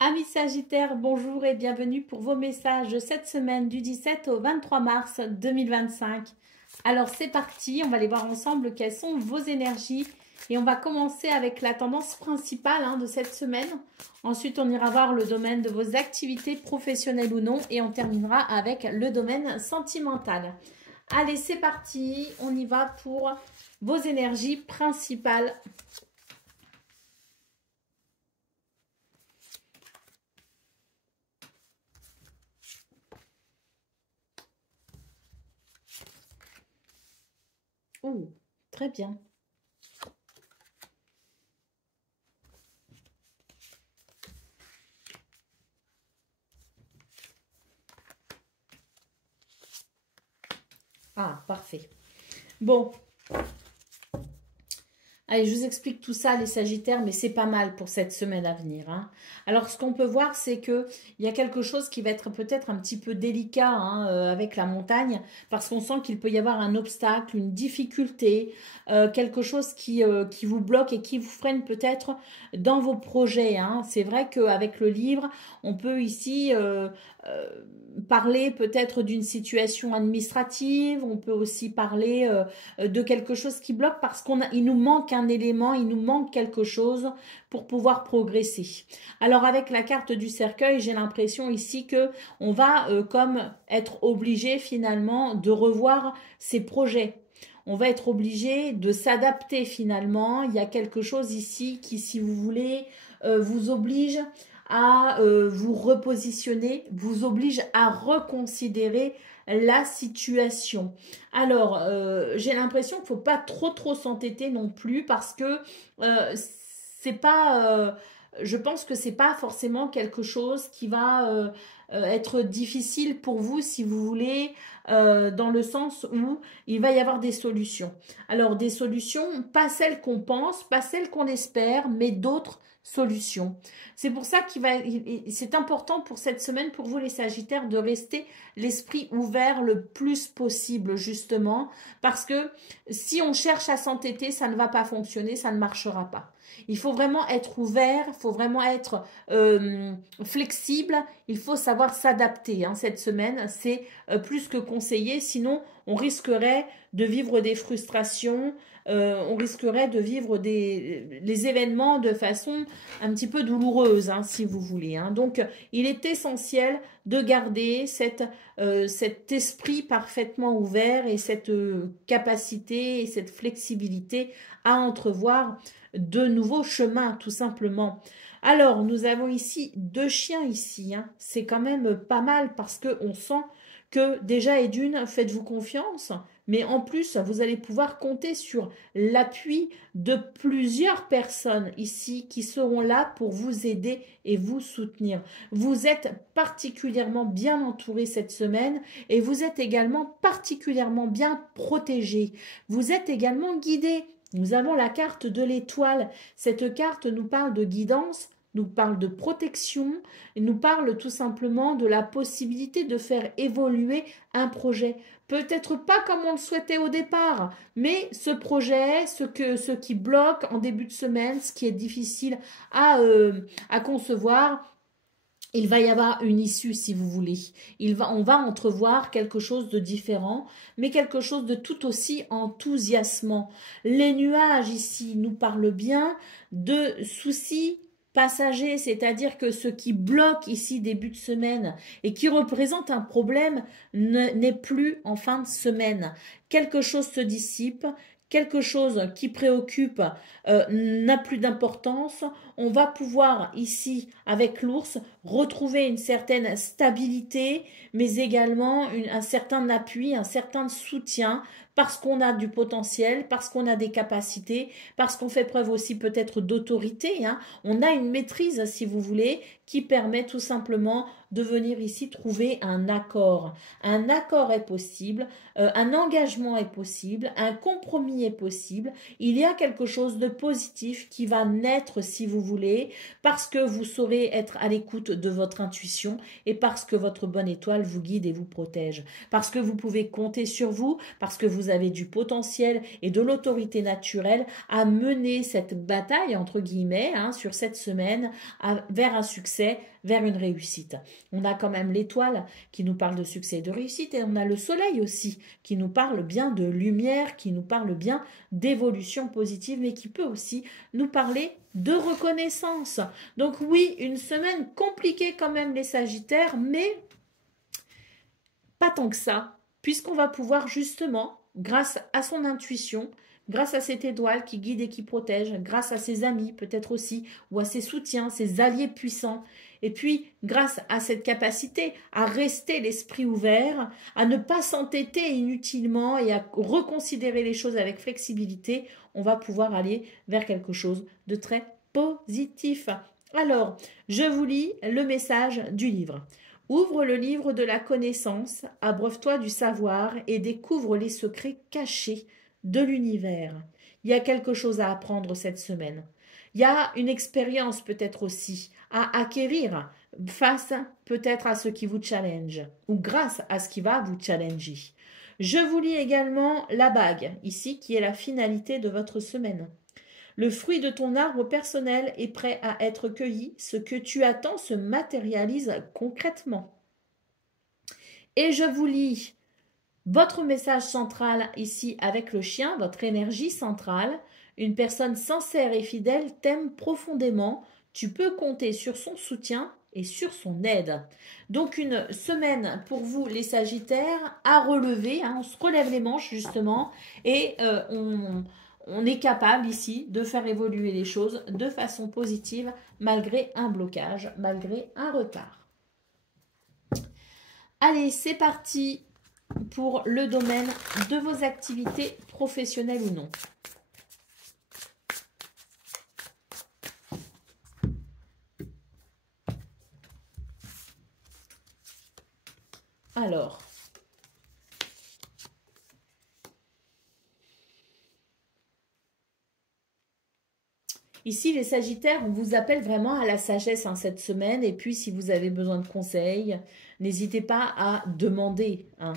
Amis Sagittaires, bonjour et bienvenue pour vos messages de cette semaine du 17 au 23 mars 2025. Alors c'est parti, on va aller voir ensemble quelles sont vos énergies et on va commencer avec la tendance principale de cette semaine. Ensuite, on ira voir le domaine de vos activités professionnelles ou non et on terminera avec le domaine sentimental. Allez, c'est parti, on y va pour vos énergies principales. Ouh, très bien. Ah, parfait. Bon. Allez, je vous explique tout ça, les Sagittaires, mais c'est pas mal pour cette semaine à venir. Alors, ce qu'on peut voir, c'est qu'il y a quelque chose qui va être peut-être un petit peu délicat avec la montagne, parce qu'on sent qu'il peut y avoir un obstacle, une difficulté, quelque chose qui vous bloque et qui vous freine peut-être dans vos projets. C'est vrai qu'avec le livre, on peut ici parler peut-être d'une situation administrative, on peut aussi parler de quelque chose qui bloque parce il nous manque un élément, il nous manque quelque chose pour pouvoir progresser. Alors avec la carte du cercueil, j'ai l'impression ici que on va comme être obligé finalement de revoir ses projets. On va être obligé de s'adapter finalement. Il y a quelque chose ici qui, si vous voulez, vous oblige à vous repositionner, vous oblige à reconsidérer la situation. Alors, j'ai l'impression qu'il ne faut pas trop s'entêter non plus parce que c'est pas... je pense que c'est pas forcément quelque chose qui va être difficile pour vous si vous voulez, dans le sens où il va y avoir des solutions. Alors, des solutions, pas celles qu'on pense, pas celles qu'on espère, mais d'autres solutions. C'est pour ça c'est important pour cette semaine, pour vous les Sagittaires, de rester l'esprit ouvert le plus possible, justement, parce que si on cherche à s'entêter, ça ne va pas fonctionner, ça ne marchera pas. Il faut vraiment être ouvert, il faut vraiment être flexible, il faut savoir s'adapter. Cette semaine, c'est plus que conseillé, sinon on risquerait de vivre des frustrations, on risquerait de vivre les événements de façon un petit peu douloureuse, si vous voulez. Donc, il est essentiel de garder cet esprit parfaitement ouvert et cette capacité et cette flexibilité à entrevoir de nouveaux chemins, tout simplement. Alors, nous avons ici deux chiens ici. C'est quand même pas mal parce qu'on sent que déjà et d'une, faites-vous confiance, mais en plus, vous allez pouvoir compter sur l'appui de plusieurs personnes ici qui seront là pour vous aider et vous soutenir. Vous êtes particulièrement bien entouré cette semaine et vous êtes également particulièrement bien protégé. Vous êtes également guidé. Nous avons la carte de l'étoile. Cette carte nous parle de guidance, nous parle de protection, et nous parle tout simplement de la possibilité de faire évoluer un projet. Peut-être pas comme on le souhaitait au départ, mais ce projet, ce qui bloque en début de semaine, ce qui est difficile à concevoir, il va y avoir une issue si vous voulez. On va entrevoir quelque chose de différent, mais quelque chose de tout aussi enthousiasmant. Les nuages ici nous parlent bien de soucis passagers, c'est-à-dire que ce qui bloque ici début de semaine et qui représente un problème n'est plus en fin de semaine. Quelque chose se dissipe, quelque chose qui préoccupe n'a plus d'importance. On va pouvoir ici, avec l'ours, retrouver une certaine stabilité, mais également un certain appui, un certain soutien, parce qu'on a du potentiel, parce qu'on a des capacités, parce qu'on fait preuve aussi peut-être d'autorité. On a une maîtrise, si vous voulez, qui permet tout simplement de venir ici trouver un accord. Un accord est possible, un engagement est possible, un compromis est possible. Il y a quelque chose de positif qui va naître, si vous voulez, parce que vous saurez être à l'écoute de votre intuition et parce que votre bonne étoile vous guide et vous protège. Parce que vous pouvez compter sur vous, parce que vous vous avez du potentiel et de l'autorité naturelle à mener cette bataille, entre guillemets, hein, sur cette semaine, vers un succès, vers une réussite. On a quand même l'étoile qui nous parle de succès et de réussite, et on a le soleil aussi qui nous parle bien de lumière, qui nous parle bien d'évolution positive, mais qui peut aussi nous parler de reconnaissance. Donc oui, une semaine compliquée quand même les Sagittaires, mais pas tant que ça, puisqu'on va pouvoir justement, grâce à son intuition, grâce à cette étoile qui guide et qui protège, grâce à ses amis peut-être aussi, ou à ses soutiens, ses alliés puissants, et puis grâce à cette capacité à rester l'esprit ouvert, à ne pas s'entêter inutilement et à reconsidérer les choses avec flexibilité, on va pouvoir aller vers quelque chose de très positif. Alors, je vous lis le message du livre. Ouvre le livre de la connaissance, abreuve-toi du savoir et découvre les secrets cachés de l'univers. Il y a quelque chose à apprendre cette semaine. Il y a une expérience peut-être aussi à acquérir face peut-être à ce qui vous challenge ou grâce à ce qui va vous challenger. Je vous lis également la bague, ici, qui est la finalité de votre semaine. Le fruit de ton arbre personnel est prêt à être cueilli. Ce que tu attends se matérialise concrètement. Et je vous lis votre message central ici avec le chien, votre énergie centrale. Une personne sincère et fidèle t'aime profondément. Tu peux compter sur son soutien et sur son aide. Donc une semaine pour vous les Sagittaires à relever. Hein, on se relève les manches justement et on est capable ici de faire évoluer les choses de façon positive malgré un blocage, malgré un retard. Allez, c'est parti pour le domaine de vos activités professionnelles ou non. Alors, ici, les Sagittaires, on vous appelle vraiment à la sagesse hein, cette semaine. Et puis, si vous avez besoin de conseils, n'hésitez pas à demander hein,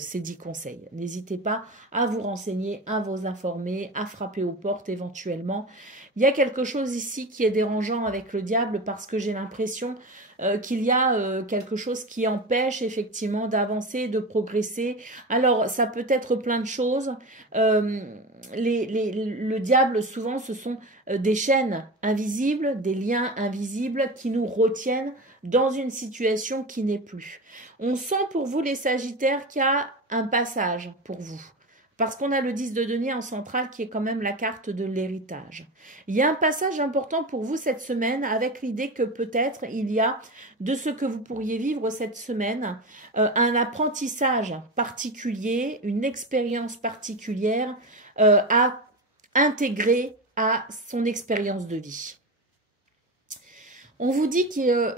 ces 10 conseils. N'hésitez pas à vous renseigner, à vous informer, à frapper aux portes éventuellement. Il y a quelque chose ici qui est dérangeant avec le diable parce que j'ai l'impression qu'il y a quelque chose qui empêche effectivement d'avancer, de progresser. Alors, ça peut être plein de choses. Le diable, souvent, ce sont des chaînes invisibles, des liens invisibles qui nous retiennent dans une situation qui n'est plus. On sent pour vous les Sagittaires qu'il y a un passage pour vous. Parce qu'on a le 10 de denier en centrale qui est quand même la carte de l'héritage. Il y a un passage important pour vous cette semaine avec l'idée que peut-être il y a de ce que vous pourriez vivre cette semaine, un apprentissage particulier, une expérience particulière à intégrer à son expérience de vie. On vous dit que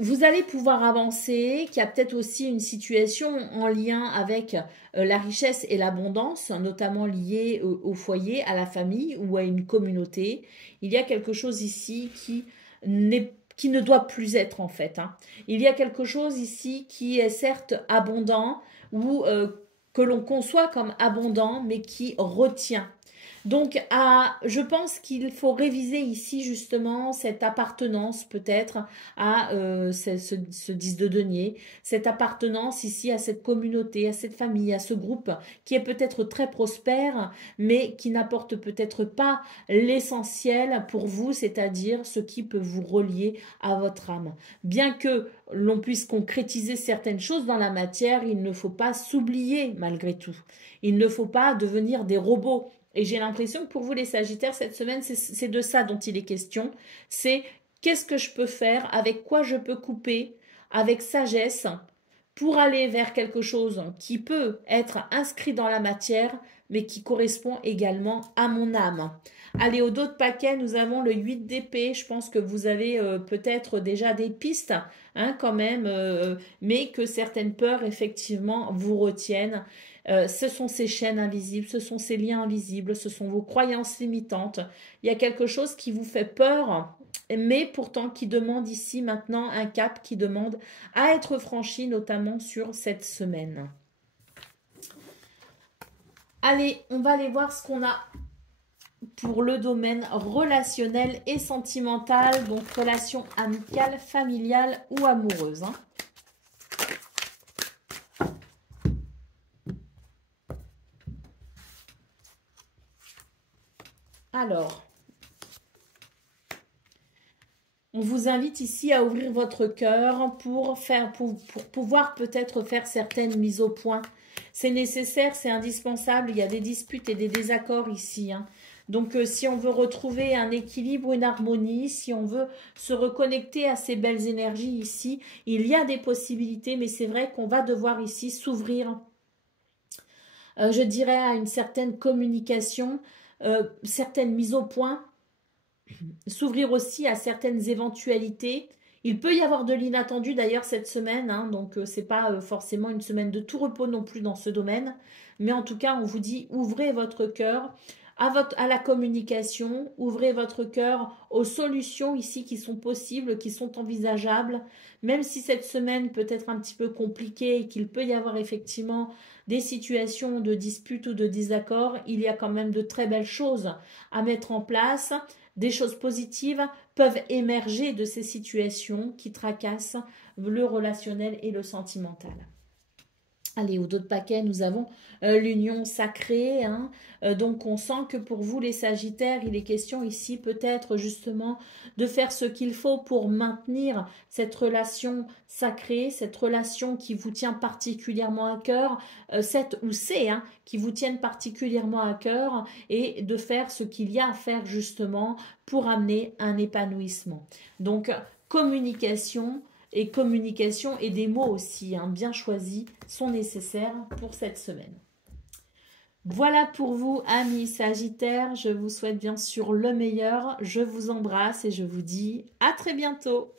vous allez pouvoir avancer, qu'il y a peut-être aussi une situation en lien avec la richesse et l'abondance, notamment liée au foyer, à la famille ou à une communauté. Il y a quelque chose ici qui ne doit plus être en fait. Hein. Il y a quelque chose ici qui est certes abondant ou que l'on conçoit comme abondant mais qui retient. Donc, je pense qu'il faut réviser ici justement cette appartenance peut-être à ce 10 de denier, cette appartenance ici à cette communauté, à cette famille, à ce groupe qui est peut-être très prospère, mais qui n'apporte peut-être pas l'essentiel pour vous, c'est-à-dire ce qui peut vous relier à votre âme. Bien que l'on puisse concrétiser certaines choses dans la matière, il ne faut pas s'oublier malgré tout. Il ne faut pas devenir des robots. Et j'ai l'impression que pour vous les Sagittaires, cette semaine, c'est de ça dont il est question. C'est qu'est-ce que je peux faire, avec quoi je peux couper, avec sagesse, pour aller vers quelque chose qui peut être inscrit dans la matière, mais qui correspond également à mon âme. Allez, au dos de paquet, nous avons le 8 d'épée. Je pense que vous avez peut-être déjà des pistes, hein, quand même, mais que certaines peurs, effectivement, vous retiennent. Ce sont ces chaînes invisibles, ce sont ces liens invisibles, ce sont vos croyances limitantes. Il y a quelque chose qui vous fait peur, mais pourtant qui demande ici maintenant un cap, qui demande à être franchi, notamment sur cette semaine. Allez, on va aller voir ce qu'on a pour le domaine relationnel et sentimental, donc relation amicale, familiale ou amoureuse. Hein. Alors, on vous invite ici à ouvrir votre cœur pour pouvoir peut-être faire certaines mises au point. C'est nécessaire, c'est indispensable. Il y a des disputes et des désaccords ici. Hein. Donc, si on veut retrouver un équilibre, une harmonie, si on veut se reconnecter à ces belles énergies ici, il y a des possibilités, mais c'est vrai qu'on va devoir ici s'ouvrir, je dirais, à une certaine communication, certaines mises au point, s'ouvrir aussi à certaines éventualités. Il peut y avoir de l'inattendu d'ailleurs cette semaine, hein, donc c'est pas forcément une semaine de tout repos non plus dans ce domaine, mais en tout cas on vous dit ouvrez votre cœur à la communication, ouvrez votre cœur aux solutions ici qui sont possibles, qui sont envisageables, même si cette semaine peut être un petit peu compliquée et qu'il peut y avoir effectivement des situations de dispute ou de désaccord, il y a quand même de très belles choses à mettre en place. Des choses positives peuvent émerger de ces situations qui tracassent le relationnel et le sentimental. Allez, au dos de paquet, nous avons l'union sacrée. Hein. Donc, on sent que pour vous, les Sagittaires, il est question ici peut-être justement de faire ce qu'il faut pour maintenir cette relation sacrée, cette relation qui vous tient particulièrement à cœur, cette ou ces qui vous tiennent particulièrement à cœur, et de faire ce qu'il y a à faire justement pour amener un épanouissement. Donc, communication et des mots aussi bien choisis sont nécessaires pour cette semaine. Voilà pour vous, amis Sagittaires. Je vous souhaite bien sûr le meilleur. Je vous embrasse et je vous dis à très bientôt.